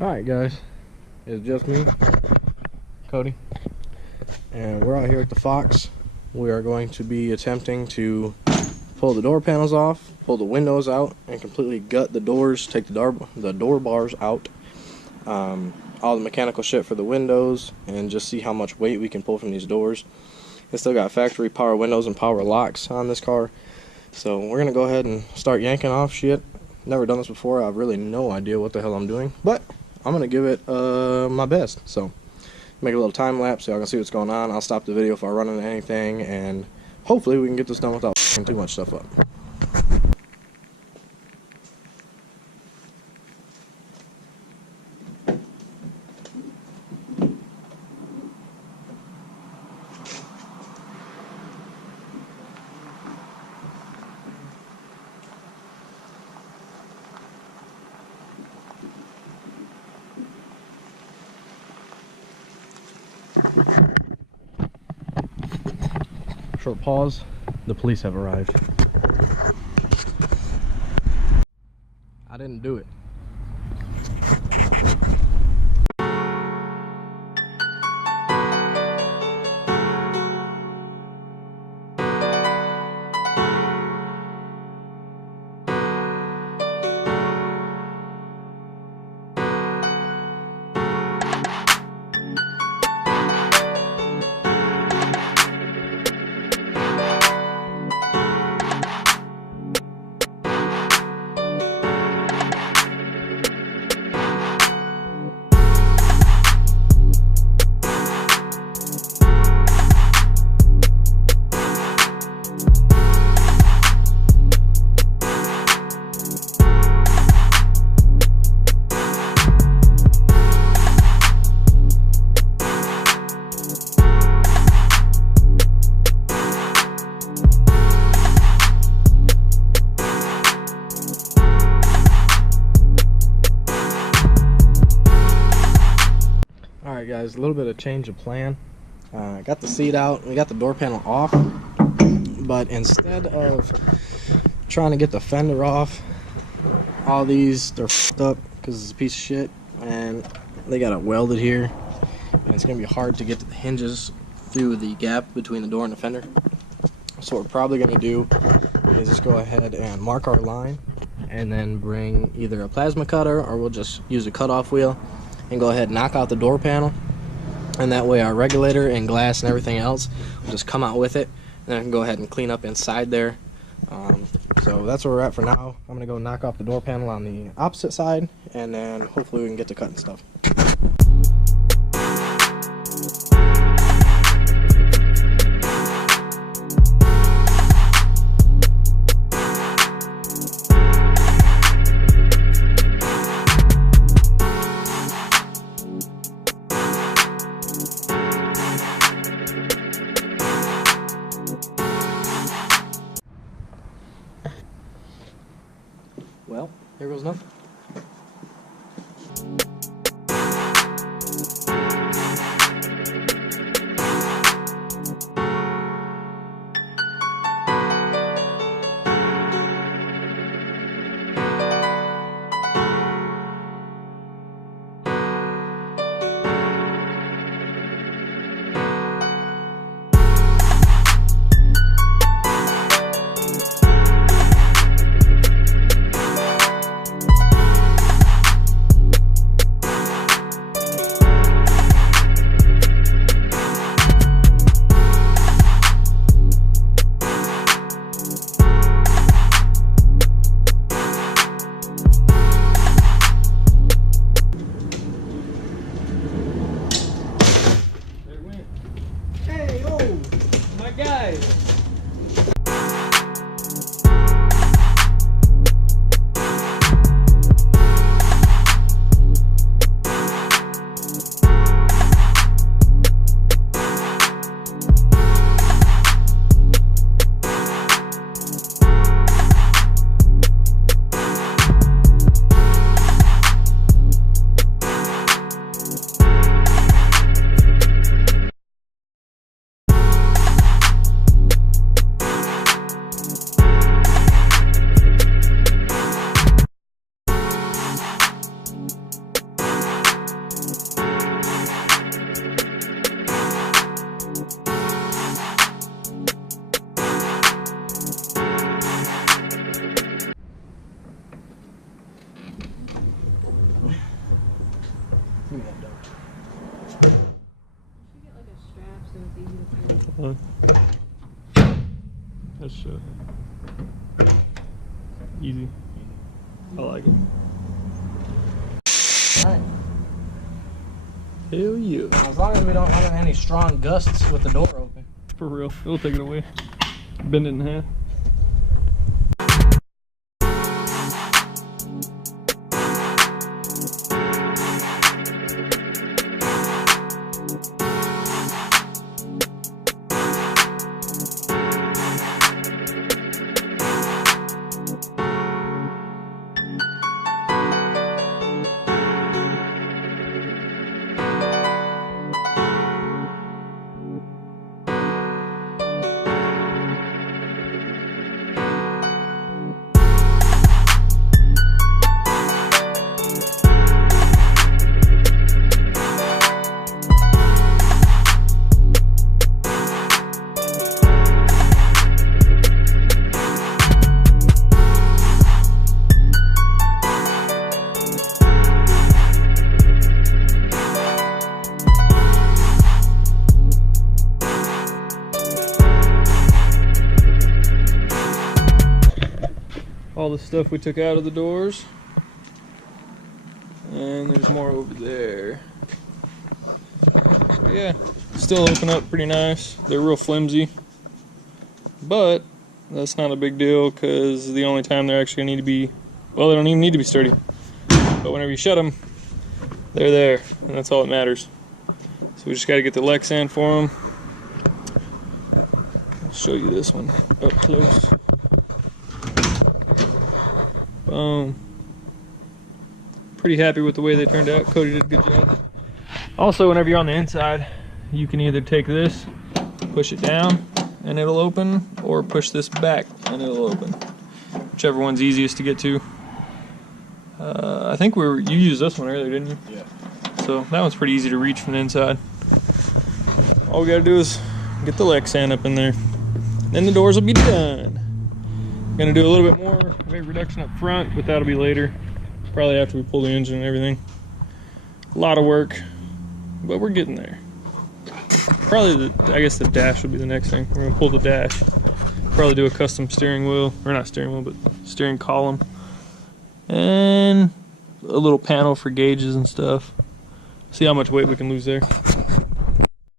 Alright guys, it's just me, Cody, and we're out here at the Fox. We are going to be attempting to pull the door panels off, pull the windows out, and completely gut the doors, take the door bars out, all the mechanical shit for the windows, and just see how much weight we can pull from these doors. It's still got factory power windows and power locks on this car, so we're going to go ahead and start yanking off shit. Never done this before. I have really no idea what the hell I'm doing, but I'm going to give it my best. So make a little time lapse so y'all can see what's going on. I'll stop the video if I run into anything, and hopefully we can get this done without f***ing too much stuff up. Short pause. The police have arrived. I didn't do it. Alright guys, a little bit of change of plan. Got the seat out, we got the door panel off, but instead of trying to get the fender off, all these, they're f***ed up because it's a piece of shit, and they got it welded here, and it's going to be hard to get to the hinges through the gap between the door and the fender. So what we're probably going to do is just go ahead and mark our line, and then bring either a plasma cutter, or we'll just use a cutoff wheel and go ahead and knock out the door panel, and that way our regulator and glass and everything else will just come out with it, and then I can go ahead and clean up inside there. So that's where we're at for now. I'm gonna go knock off the door panel on the opposite side, and then hopefully we can get to cutting stuff. Well, here goes nothing. Give me that dope. You get like a strap so it's easy to pull. That's easy. I like it. Alright. Hell yeah. Now, as long as we don't run into any strong gusts with the door open. For real. It'll take it away. Bend it in half. All the stuff we took out of the doors, and there's more over there. But yeah, still open up pretty nice. They're real flimsy, but that's not a big deal because the only time they're actually gonna need to be, well, they don't even need to be sturdy, but whenever you shut them, they're there, and that's all that matters. So we just got to get the Lexan for them. I'll show you this one up close. Boom. Pretty happy with the way they turned out. Cody did a good job. Also, whenever you're on the inside, you can either take this, push it down, and it'll open, or push this back, and it'll open. Whichever one's easiest to get to. I think you used this one earlier, didn't you? Yeah. So that one's pretty easy to reach from the inside. All we gotta do is get the Lexan up in there. Then the doors will be done. Gonna do a little bit more weight reduction up front, but that'll be later. Probably after we pull the engine and everything. A lot of work, but we're getting there. Probably I guess the dash will be the next thing. We're gonna pull the dash. Probably do a custom steering wheel, or not steering wheel, but steering column. And a little panel for gauges and stuff. See how much weight we can lose there.